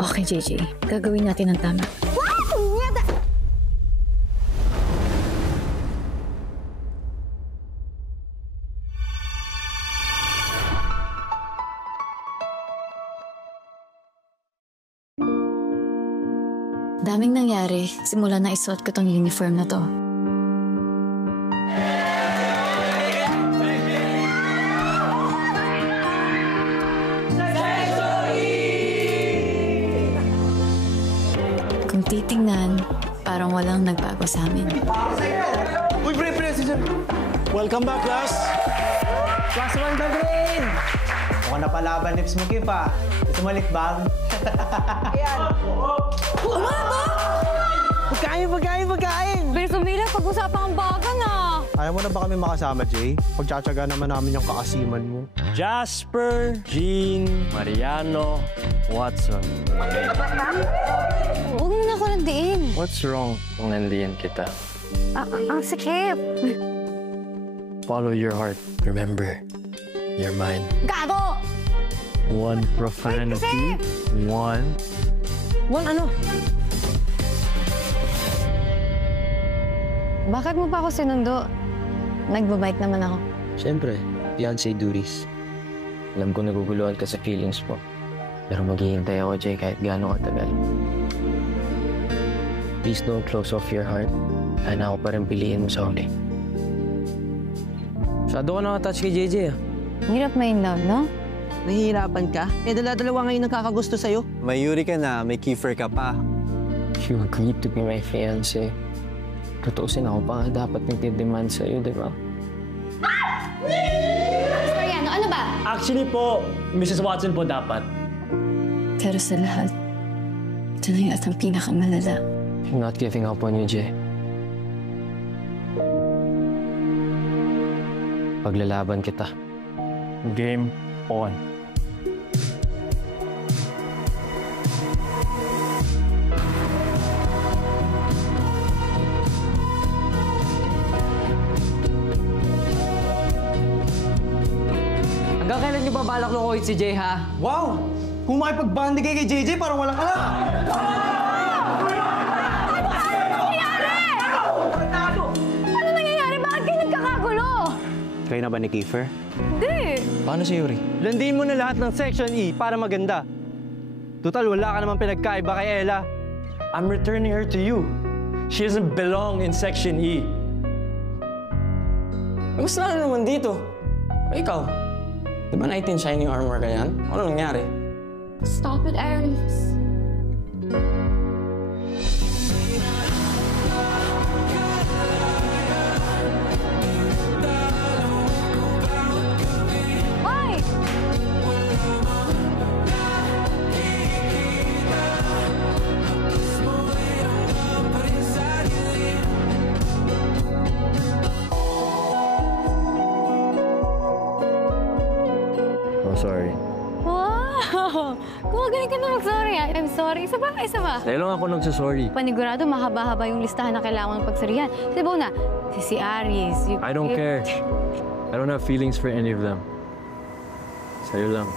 Okay, JJ. Gagawin natin ang tama. Daming nangyari simula na isuot ko tong uniform na to. Kung titingnan, parang walang nagbago sa amin. Uy, pre, welcome back, class. Class 1 ka, Green! Mukhang napalaban lips mo, Kip, ha? Gusto mo likbang? Ayan. Ano ba? Pagkain! Pero Mila, pag-usapan ang baga na. Ayaw mo na ba kami makasama, Jay? Pagtsatsaga naman namin yung kaasiman mo. Jasper, Jean, Mariano, Watson. Huwag mo na ako nandiin. What's wrong kung nandiyan kita? Ang sakit. Follow your heart. Remember, you're mine. Gago! One profanity. One ano? Bakit mo pa ako sinundo? Nagbabike naman ako. Siyempre, fiancé duties. Alam ko naguguluhan ka sa feelings mo. Pero maghihintay ako, Jay, kahit gaano katagal. Please don't close off your heart. Sana ako pa rin piliin mo sa huli. Masyado ka nakatouch kay JJ, ah. Hirap may in love, no? Nahihirapan ka? Eh, dala-dalawa ngayon nagkakagusto sa'yo. May Yuri ka na, may Kiefer ka pa. You agreed to be my fiancé. Tutuusin ako pa nga dapat nagdidemand sa'yo, di ba? Mariano, ano ba? Actually po, Mrs. Watson po dapat. Pero sa lahat, ito na yung at ang pinakamalala. I'm not giving up on you, Jay. Paglalaban kita. Game on. Hanggang kailan niyo ba balak lukuhin si Jay, ha? Wow! Kung makipag-bandi kay JJ, parang walang alam. Ano nangyayari? Bakit kayo nagkakagulo? Kayo na ba ni Kiefer? Hindi. Paano si Yuri? Landiin mo na lahat ng Section E para maganda. Total, wala ka naman pinagkaiba kay Ella. I'm returning her to you. She doesn't belong in Section E. Gusto na naman dito. Ikaw, di ba 19 Shining Armor ka yan? Ano nangyari? Stop it, Aries. Hoy! Oh, sorry. Wow! Gumagaling ka na mag-sorry. I'm sorry. Isa ba? Sa'yo lang ako nagsasorry. Panigurado, mahaba-haba yung listahan na kailangan pagsorihan. Si Bona, si Aries. I don't care. I don't have feelings for any of them. Sa'yo lang.